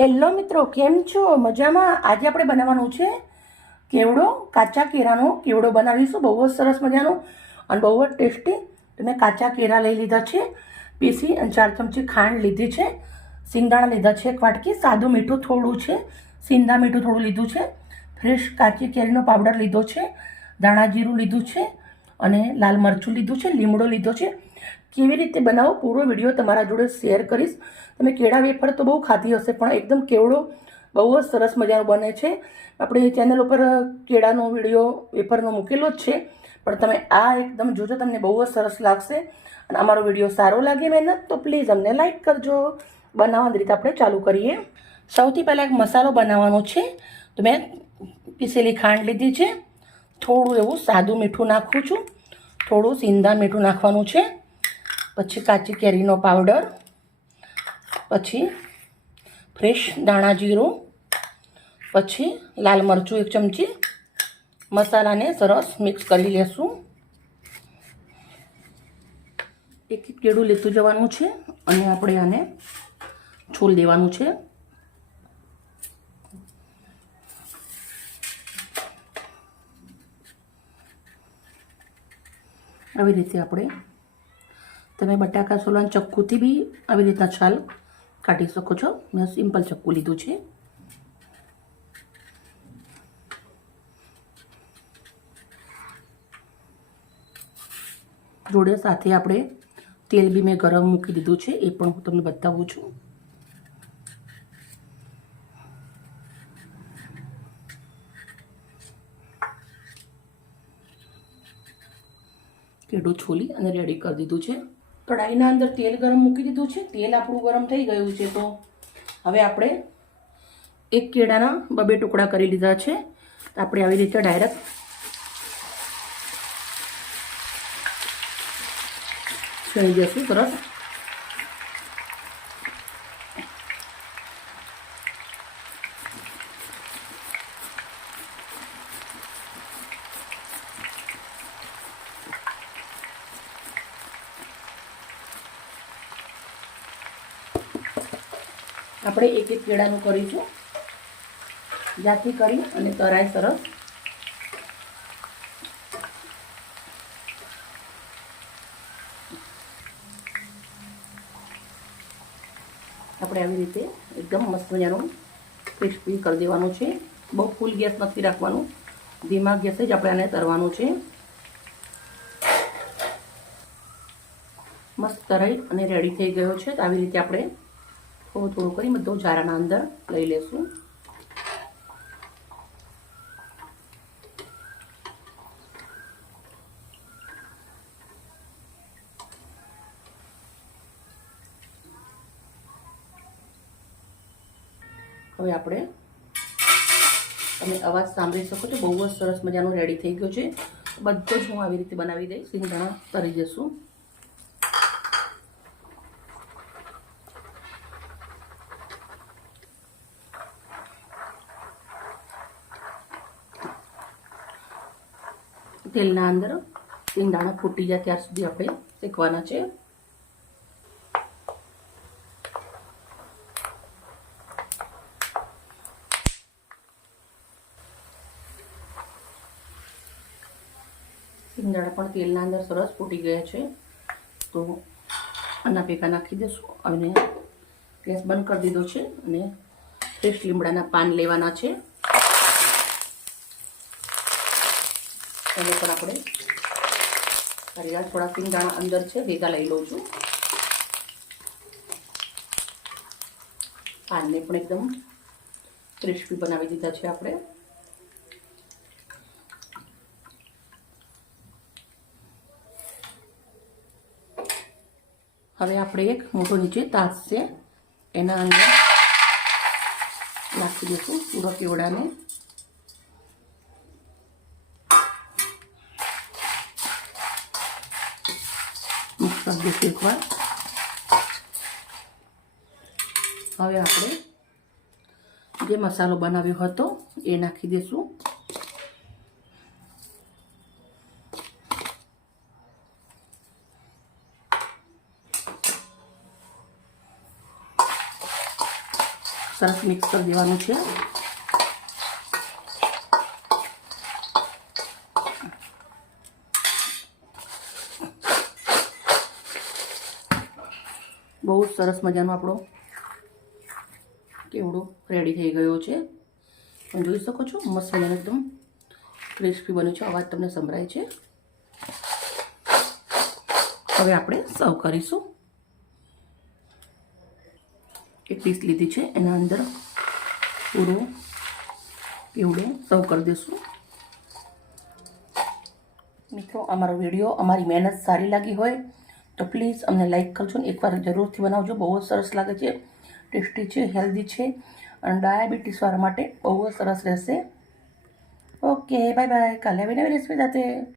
Hello મિત્રો, કેમ છો? મજામાં? આજે આપણે બનાવવાનું છે કેવડો કાચા કેરાનો કેવડો બનાવીશું. બહુ જ સરસ મજાનો અને બહુ જ ટેસ્ટી. તો મેં કાચા કેરા લઈ લીધા છે, પીસી અને ચાર ચમચી ખાંડ લીધી છે સિંગદાણા લીધા છે એક વાટકી, સાદું મીઠું થોડું છે સિંધા મીઠું થોડું લીધું છે, ફ્રેશ કાચી કેરીનો પાવડર લીધો છે, ધાણા જીરું લીધું છે અને લાલ મરચું લીધું છે, લીમડો લીધો છે કેવી રીતે બનાવો, પૂરો વીડિયો તમારા જોડે શેર કરીશ. તમે કેળા વેફર તો બહુ ખાધી હશે, પણ એકદમ કેવડો, બહુ જ સરસ મજાનો બને છે. આપણે ચેનલ ઉપર કેળાનો વીડિયો, વેફરનો મૂકેલો જ છે. પણ તમે આ એકદમ જોજો, તમને બહુ જ સરસ લાગશે. અને અમારો વીડિયો સારો લાગે મહેનત, તો પ્લીઝ અમને લાઇક કરજો. બનાવવાની રીતે આપણે ચાલુ કરીએ. સૌથી પહેલાં એક મસાલો બનાવવાનો છે. તો મેં પીસેલી ખાંડ લીધી છે. થોડું એવું સાદું મીઠું નાખું છું. થોડું સિંધા મીઠું નાખવાનું છે. પછી કાચી કેરીનો પાવડર, પછી ફ્રેશ દાણા જીરું, પછી લાલ મરચું એક ચમચી, મસાલાને સરસ મિક્સ કરી લેશું. એક એક કેળું લેતું જવાનું છે અને આપણે આને છોલ દેવાનું છે. આવી રીતે આપણે તમે બટાકા સોલાન ચક્કુથી બી આવી રીતના છાલ કાઢી શકો છો. મેં સિમ્પલ ચક્કુ લીધું છે. જોડે સાથે આપણે તેલ બી મેં ગરમ મૂકી દીધું છે, એ પણ હું તમને બતાવું છું. કેડું છોલી અને રેડી કરી દીધું છે. કઢાઈના અંદર તેલ ગરમ મૂકી દીધું છે. તેલ આપણું ગરમ થઈ ગયું છે તો હવે આપણે એક કેળાના બબે ટુકડા કરી લીધા છે. આપણે આવી રીતે ડાયરેક્ટ થઈ જશું સરસ. આપણે એક એક કેળાનું કરીશું. જાતિ કરી અને તરાય સરસ. આપણે આવી રીતે એકદમ મસ્ત મજાનું ક્રિસ્પી કરી દેવાનું છે. બહુ ફૂલ ગેસ નથી રાખવાનું. ધીમા ગેસે જ આપણે આને તરવાનું છે. મસ્ત તરાઈ અને રેડી થઈ ગયો છે. તો આવી રીતે આપણે થોડું થોડું કરી બધું જારાના અંદર લઈ લેશું. હવે આપણે તમે અવાજ સાંભળી શકો છો. બહુ જ સરસ મજાનું રેડી થઈ ગયું છે. બધો જ હું આવી રીતે બનાવી દઈશ. સિંગદાણા તરી જશું. તેલના અંદર સિંગદાણા ફૂટી જાય ત્યાર સુધી આપણે શેકવાના છે. સિંગદાણા પણ તેલના અંદર સરસ ફૂટી ગયા છે. તો આના ભેગા નાખી દઈશું અને ગેસ બંધ કરી દીધો છે અને ફ્રેશ લીમડાના પાન લેવાના છે. એને પણ આપણે કરેલા થોડા સિંગદાણા અંદર છે, ભેગા લઈ લઉં છું. પાનને પણ એકદમ ક્રિસ્પી બનાવી દીધા છે આપણે. હવે આપણે એક મોટો નીચે તાસ છે, એના અંદર નાખી દઈશું પૂરા કેવડાને મિક્સ કરી દઈશું હવે આપણે જે મસાલો બનાવ્યો હતો એ નાખી દઈશું સરસ મિક્સ કરી દેવાનું છે. બહુ સરસ મજાનો આપણો કેવડો રેડી થઈ ગયો છે. તમે જોઈ શકો છો, મસ્ત મજાનો એકદમ ક્રિસ્પી બન્યું છે. અવાજ તમને સંભળાય છે. હવે આપણે સર્વ કરીશું. એક પીસ લીધી છે, એના અંદર પૂરો કેવડો સર્વ કરી દઈશું. મિત્રો, અમારો વીડિયો અમારી મહેનત સારી લાગી હોય તો પ્લીઝ અમને લાઈક કરજો ને એકવાર જરૂરથી બનાવજો. બહુ જ સરસ લાગે છે, ટેસ્ટી છે હેલ્ધી છે અને ડાયાબિટીસવાળા માટે બહુ જ સરસ રહેશે. ઓકે બાય બાય કાલે આવીને રેસીપી સાથે.